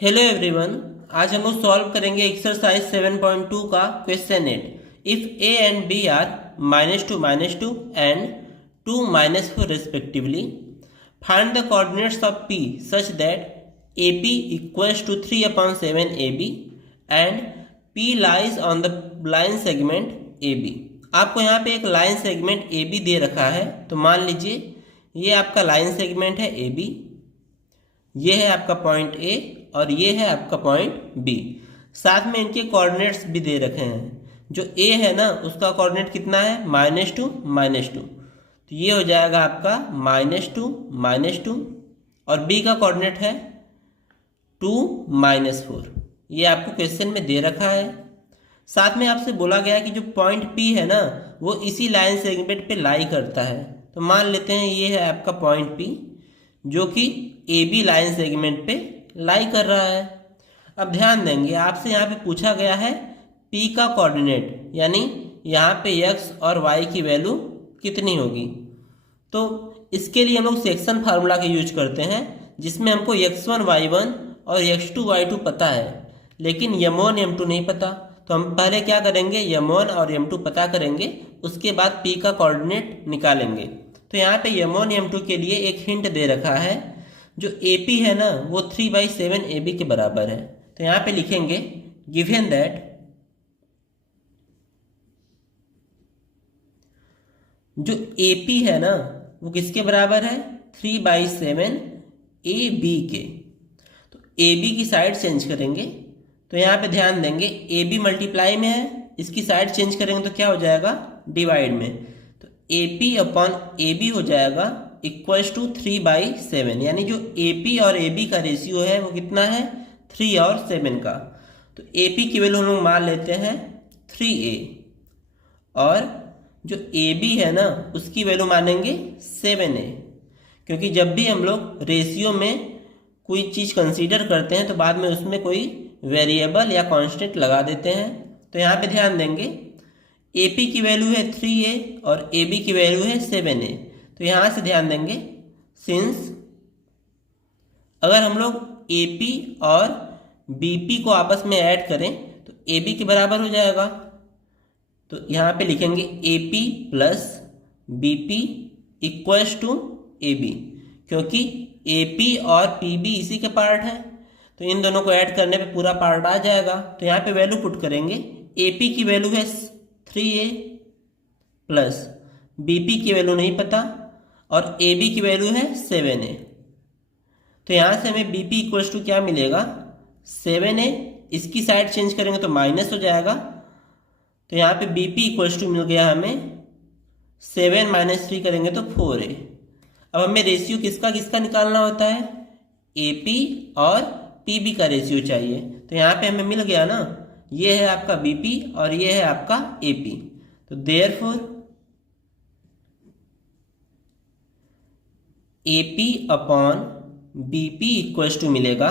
Hello everyone. आज हम लोग सॉल्व करेंगे एक्सरसाइज 7.2 का question 8। If A and B are -2 and 2 -4 respectively, find the coordinates of P such that A P equals to 3/7 A B and P lies on the line segment A B. आपको यहाँ पे एक line segment A B दे रखा है, तो मान लीजिए ये आपका लाइन सेगमेंट है ए बी, ये है आपका पॉइंट ए और ये है आपका पॉइंट बी। साथ में इनके कोऑर्डिनेट्स भी दे रखे हैं। जो ए है ना, उसका कोऑर्डिनेट कितना है, -2 तो ये हो जाएगा आपका -2 और बी का कोऑर्डिनेट है 2 -4। ये आपको क्वेश्चन में दे रखा है। साथ में आपसे बोला गया कि जो पॉइंट पी है ना, वो इसी लाइन सेगमेंट पे लाई करता है। तो मान लेते हैं ये है आपका पॉइंट पी जो कि ए बी लाइन सेगमेंट पे लाई कर रहा है। अब ध्यान देंगे, आपसे यहाँ पे पूछा गया है P का कोऑर्डिनेट, यानी यहाँ पे x और y की वैल्यू कितनी होगी। तो इसके लिए हम लोग सेक्शन फार्मूला का यूज करते हैं, जिसमें हमको x1 y1 और x2 y2 पता है, लेकिन m1 m2 नहीं पता। तो हम पहले क्या करेंगे, m1 और m2 पता करेंगे, उसके बाद P का कोऑर्डिनेट निकालेंगे। तो यहाँ पे m1 m2 के लिए एक हिंट दे रखा है। जो AP है ना, वो 3/7 AB के बराबर है। तो यहाँ पे लिखेंगे गिवन दैट जो AP है ना, वो किसके बराबर है, 3/7 AB के। तो AB की साइड चेंज करेंगे। तो यहाँ पे ध्यान देंगे, AB मल्टीप्लाई में है, इसकी साइड चेंज करेंगे तो क्या हो जाएगा, डिवाइड में। तो AP अपॉन AB हो जाएगा इक्वल्स टू 3/7, यानी जो AP और AB का रेशियो है वो कितना है, 3 और 7 का। तो AP की वैल्यू हम लोग मान लेते हैं 3A और जो AB है ना, उसकी वैल्यू मानेंगे 7A, क्योंकि जब भी हम लोग रेशियो में कोई चीज़ कंसीडर करते हैं तो बाद में उसमें कोई वेरिएबल या कांस्टेंट लगा देते हैं। तो यहाँ पे ध्यान देंगे, AP की वैल्यू है 3A और AB की वैल्यू है 7A। तो यहाँ से ध्यान देंगे, सिंस अगर हम लोग AP और BP को आपस में ऐड करें तो AB के बराबर हो जाएगा। तो यहाँ पे लिखेंगे AP plus BP equals to AB, क्योंकि AP और PB इसी के पार्ट है। तो इन दोनों को ऐड करने पे पूरा पार्ट आ जाएगा। तो यहाँ पे वैल्यू पुट करेंगे, AP की वैल्यू है 3A प्लस BP की वैल्यू नहीं पता और AB की वैल्यू है 7A। तो यहाँ से हमें BP इक्वल्स टू क्या मिलेगा, 7A। इसकी साइड चेंज करेंगे तो माइनस हो जाएगा। तो यहाँ पे BP इक्वल्स टू मिल गया हमें 7 - 3 करेंगे तो 4A। अब हमें रेशियो किसका किसका निकालना होता है, AP और PB का रेशियो चाहिए। तो यहाँ पे हमें मिल गया ना, ये है आपका BP और ये है आपका AP। तो therefore AP upon BP equals to मिलेगा,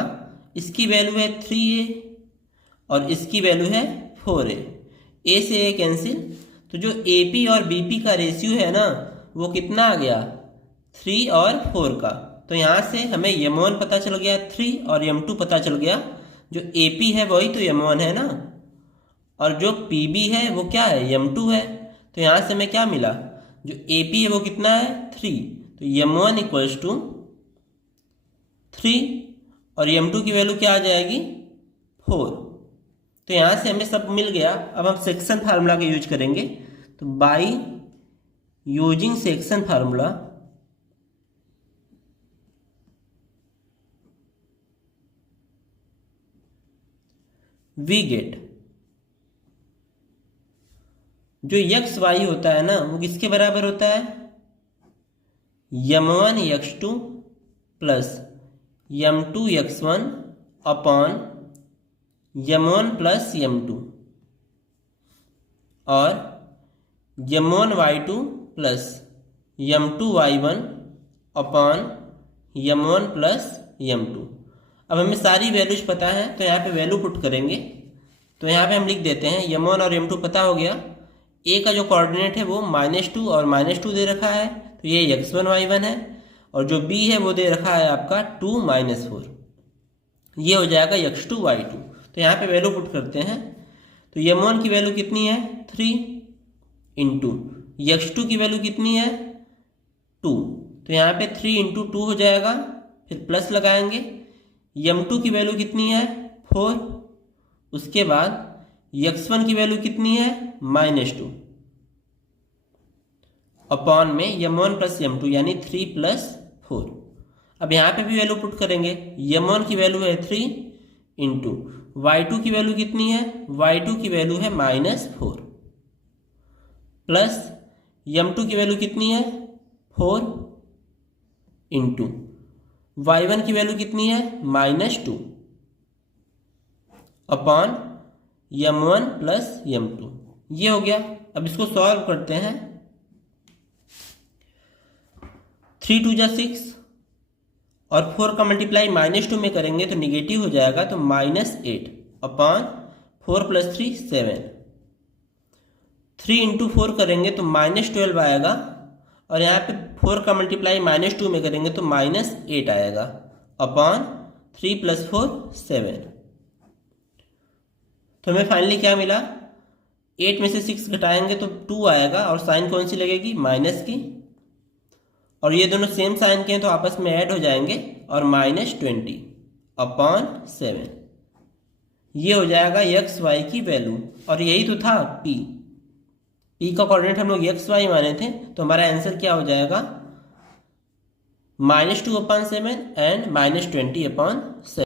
इसकी वैल्यू है 3A और इसकी वैल्यू है 4A। A से A कैंसिल, तो जो AP और BP का रेशियो है ना, वो कितना आ गया, 3 और 4 का। तो यहाँ से हमें m1 पता चल गया 3 और m2 पता चल गया। जो AP है वही तो m1 है ना, और जो PB है वो क्या है, m2 है। तो यहाँ से हमें क्या मिला, जो AP है वो कितना है, 3। तो m1 इक्वल्स टू 3 और m2 की वैल्यू क्या आ जाएगी, 4। तो यहाँ से हमें सब मिल गया। अब हम सेक्शन फार्मूला का यूज करेंगे। तो by using section formula we get, जो x y होता है ना, वो किसके बराबर होता है, m1 x2 plus m2 x1 upon m1 plus m2 और m1 y2 plus m2 y1 upon m1 plus m2। अब हमें सारी वैल्यूज पता है, तो यहाँ पे वैल्यू पुट करेंगे। तो यहाँ पे हम लिख देते हैं, m1 और m2 पता हो गया। A का जो कोऑर्डिनेट है वो -2 और -2 दे रखा है, तो ये x1 y1 है। और जो B है वो दे रखा है आपका 2 - 4। ये हो जाएगा x2 y2। तो यहाँ पे वैल्यू पुट करते हैं, तो m1 की वैल्यू कितनी है 3 इंटू x2 की वैल्यू कितनी है 2, तो यहाँ पे 3 इंटू 2 हो जाएगा, फिर प्लस लगाएंगे। m2 की वैल्यू कितनी है 4, उसके बाद x1 की वैल्यू कितनी है -2 अपॉन में m1 प्लस m2 यानी 3 प्लस 4। अब यहाँ पे भी वैल्यू पुट करेंगे, m1 की वैल्यू है 3 इंटू y2 की वैल्यू कितनी है, y2 की वैल्यू है -4 प्लस m2 की वैल्यू कितनी है 4 इंटू y1 की वैल्यू कितनी है -2 अपॉन m1 प्लस m2। ये हो गया। अब इसको सॉल्व करते हैं, 3 2 जा 6 और 4 का मल्टीप्लाई -2 में करेंगे तो निगेटिव हो जाएगा, तो -8 अपॉन 4 प्लस 3 7। 3 इंटू 4 करेंगे तो -12 आएगा, और यहाँ पे 4 का मल्टीप्लाई -2 में करेंगे तो -8 आएगा अपॉन 3 प्लस 4 7। तो हमें फाइनली क्या मिला, 8 में से 6 घटाएंगे तो 2 आएगा, और साइन कौन सी लगेगी माइनस की, और ये दोनों सेम साइन के हैं तो आपस में ऐड हो जाएंगे, और -20 अपॉन 7। ये हो जाएगा एक्स वाई की वैल्यू, और यही तो था पी का कोऑर्डिनेट हम लोग एक्स वाई माने थे, तो हमारा आंसर क्या हो जाएगा -2/7 एंड -20/7।